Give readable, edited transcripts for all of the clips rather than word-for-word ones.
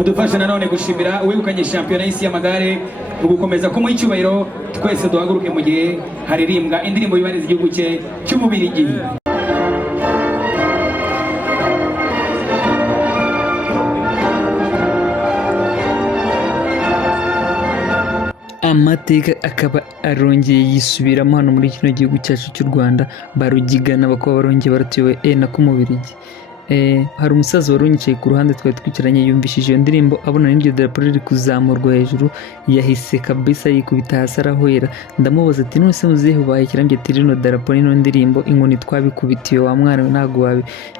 udufashe nanone gushimira uwegukanye shampiyona y'isi y'amagare ugukomeza kumuha icyubahiro twese duhaguruke mu gihe haririmbwa indirimbo yubahiriza igihugu cye cy'Ububiligi. amateka akaba arongeye yisubiramo hano muri kino gihugu cyacu cy'u Rwanda, barugigana bakaba barongeye baratuwe nako Umubiligi. Hari umusaza wari unyicaye ku ruhande twari twicaranye, yumvishije iyo ndirimbo abona n'iryo darapo riri kuzamurwa hejuru, yahise kabisa yikubita hasi arahwera. Ndamubaza ati none se muzehe ubaye kirambye ati rino darapo n'ino ndirimbo inkoni twabikubitiye wa mwana we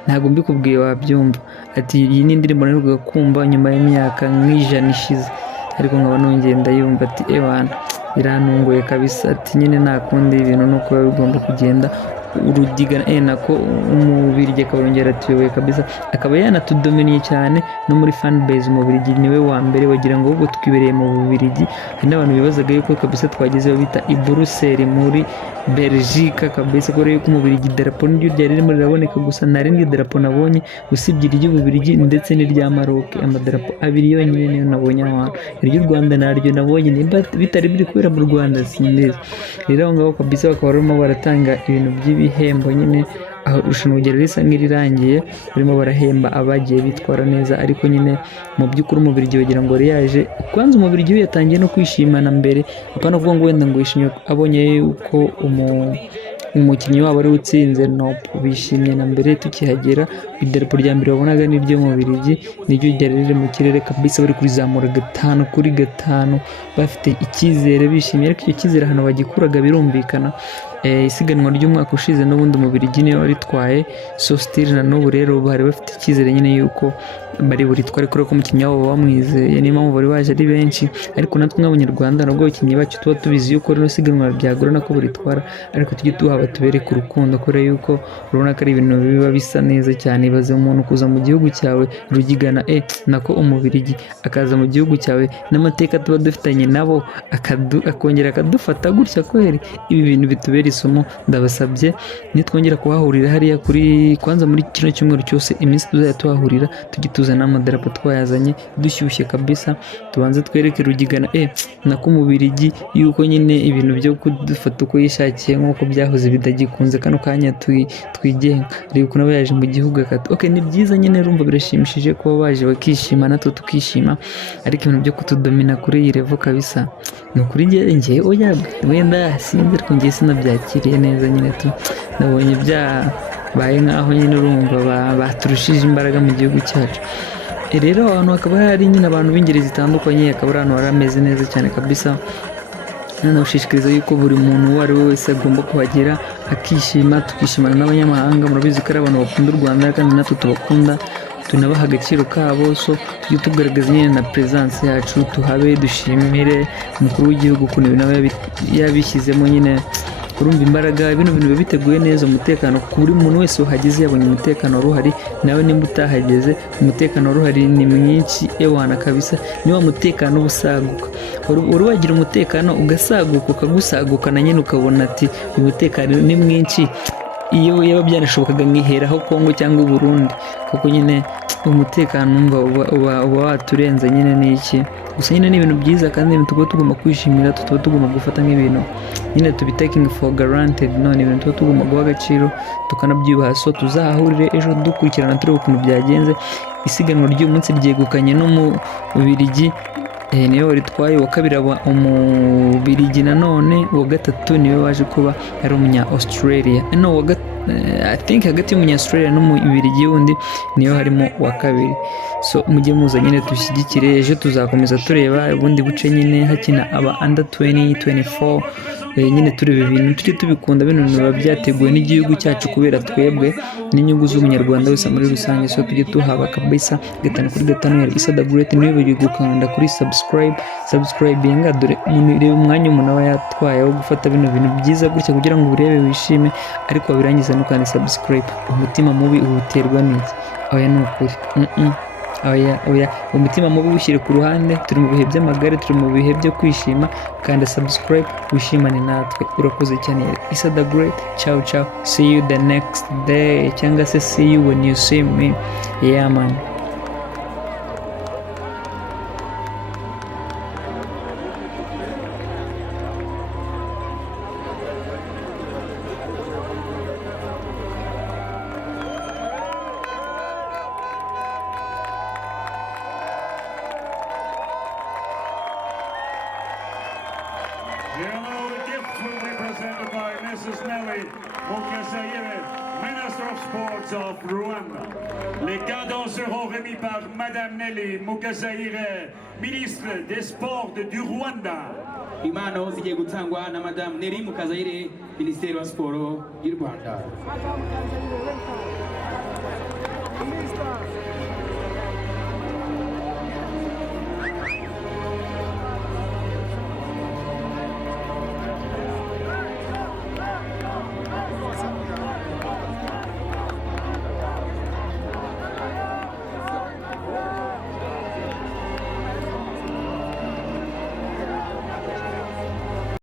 ntago mbikubwiye wabyumva. Ati iyi ni indirimbo naherukaga kumva nyuma y'imyaka nk'ijana ishize, ariko nkaba nongeye ndayumva. Ati ewana irantunguye kabisa. Ati nyine nta kundi ibintu nuko biba bigomba kugenda. Urugigana nako Umubiligi akaba yongera atuyoboye kabisa, akaba yanatudominiye cyane no muri fan base. Umubiligi niwe wa mbere, wagira ngo ubwo twibereye mu Bubiligi. Hari n'abantu bibazaga yuko kabisa twagezeho bita i Bruxelles muri Belgique kabisa, kubera yuko Umubiligi darapo niryo ryari ririmo riraboneka gusa, nta rindi darapo nabonye usibye iry'Ububiligi ndetse n'irya Maroc. Amadarapo abiri yonyine niyo nabonye ahantu, iry'u Rwanda naryo nabonye, nimba bitari biri kubera mu Rwanda sinzi. Rero aho ngaho kabisa bakaba barimo baratanga ibintu by'ibihembo nyine, aho irushanwa ryari risa nk'irirangiye barimo barahemba abagiye bitwara neza. Ariko nyine mu by'ukuri Umubiligi wagira ngo yari yaje kwanza. Umubiligi we yatangiye no kwishimana mbere, apana kuvuga ngo wenda ngo yishimye abonye yuko umukinnyi wabo ari utsinze. No, bishimye na mbere tukihagera. Idarapo rya mbere wabonaga n'iryo Umubiligi, niryo ryari riri mu kirere kabisa, bari kurizamura 5-5 bafite icyizere bishimye. Ariko icyo cyizere hano bagikuraga birumvikana. Isiganwa ry'umwaka ushize n'ubundi Umubiligi niyo waritwaye, so still na n'ubu rero bari bafite icyizere nyine yuko bari buritware, kubera ko umukinnyi wabo bamwizeye, niyo mpamvu bari baje ari benshi. Ariko natwe nk'Abanyarwanda nubwo abakinnyi bacu tuba tubizi yuko rino siganwa byagorana ko buritwara, ariko tujye tuhaba tubereke urukundo, kubera yuko urabona ko ari ibintu biba bisa neza cyane. Ibaze umuntu kuza mu gihugu cyawe rugigana nako Umubiligi akaza mu gihugu cyawe, n'amateka tuba dufitanye nabo akongera akadufata gutya. Kweri ibi bintu bitubera isomo. Ndabasabye nitwongera kuhahurira hariya kuri kwanza muri kino cyumweru cyose, iminsi tuzajya tuhahurira tujye tuzana amadarapo twayazanye dushyushye kabisa, tubanze twereke rugigana nako Umubiligi yuko nyine ibintu byo kudufata uko yishakiye nk'uko byahoze bidagikunze kano kanya twigenga. Reba ukuntu aba yaje mu gihugu ni byiza nyine, rumva birashimishije kuba baje bakishima natwe tukishima. Ariko ibintu byo kutudomina kuri iyi level kabisa, ni ukuri njye oya wenda sinzi, ariko njye sinabyakiriye neza nyine nabonye byabaye nk'aho nyine urumva baturushije imbaraga mu gihugu cyacu. Rero ahantu hakaba hari nyine abantu b'ingeri zitandukanye, akaba ari ahantu hari ameze neza cyane kabisa. Nanashishikariza yuko buri muntu uwo ari we wese agomba kuhagera akishima, tukishimana n'abanyamahanga. Murabizi ko ari abantu bakunda u Rwanda kandi natwe tubakunda, tunabaha agaciro kabo. So tujye tugaragaza nyine na presence yacu, tuhabe dushimire umukuru w'igihugu ukuntu ibintu yabishyizemo nyine. Urumva imbaraga bino bintu biba biteguye neza, umutekano ku buri muntu wese uhageze yabonye umutekano wari uhari. Nawe nimba utahageze umutekano wari uhari ni mwinshi ewana kabisa, niba umutekano ubusaguka wari wagira umutekano ugasaguka ukagusagukana nyine ukabona ati umutekano ni mwinshi. Iyo yaba byanashobokaga nkiheraho Kongo cyangwa Burundi, kuko nyine umutekano uba waturenze nyine n'iki. Gusa nyine ni ibintu byiza kandi tuba tugomba kwishimira, tuba tugomba gufata nk'ibintu nyine to be taking for granted. None ibintu tuba tugomba guha agaciro tukanabyubaha. So tuzahahurire ejo dukurikirana turebe ukuntu byagenze. Isiganwa ry'uyu munsi ryegukanye n'Umubiligi, niwe waritwaye. Wa kabiri aba Umubiligi nanone, uwa gatatu niwe waje kuba ari umunya Australia. I think hagati y'umunya Australia n'Umubiligi wundi niyo harimo wa kabiri. So mujye muza nyine dushyigikire. Ejo tuzakomeza tureba ubundi buce nyine hakina aba under 20, 24 nyine tureba ibintu tujye tubikunda. Bino biba byateguwe n'igihugu cyacu kubera twebwe n'inyungu z'umunyarwanda wese muri rusange. So tujye tuhaba kabisa 5/5 ya Issa The Great. niwe biri gukanda kuri subscribe yenga, dore reba umwanya umuntu aba yatwaye wo gufata bino bintu byiza gutya kugira ngo urebe wishime, ariko wabirangiza no kandi subscribe. Umutima mubi uterwa n'iki? Oya ni ukuri oya umutima mubi ushyire ku ruhande. Turi mu bihe by'amagare, turi mu bihe byo kwishima, kandi subscribe wishimane natwe. Urakoze cyane. Issa The Great. Ciao, see you the next day, cyangwa se see you when you see me. Yeah man. Mrs. Nelly Mukasayire, Minister of Sports of Rwanda. Les cadeaux seront remis par Madame Nelly Mukasayire, ministre des Sports du Rwanda. Impano zigiye gutangwa na Madame Nelly Mukasayire, Minisitiri wa Siporo y'u Rwanda.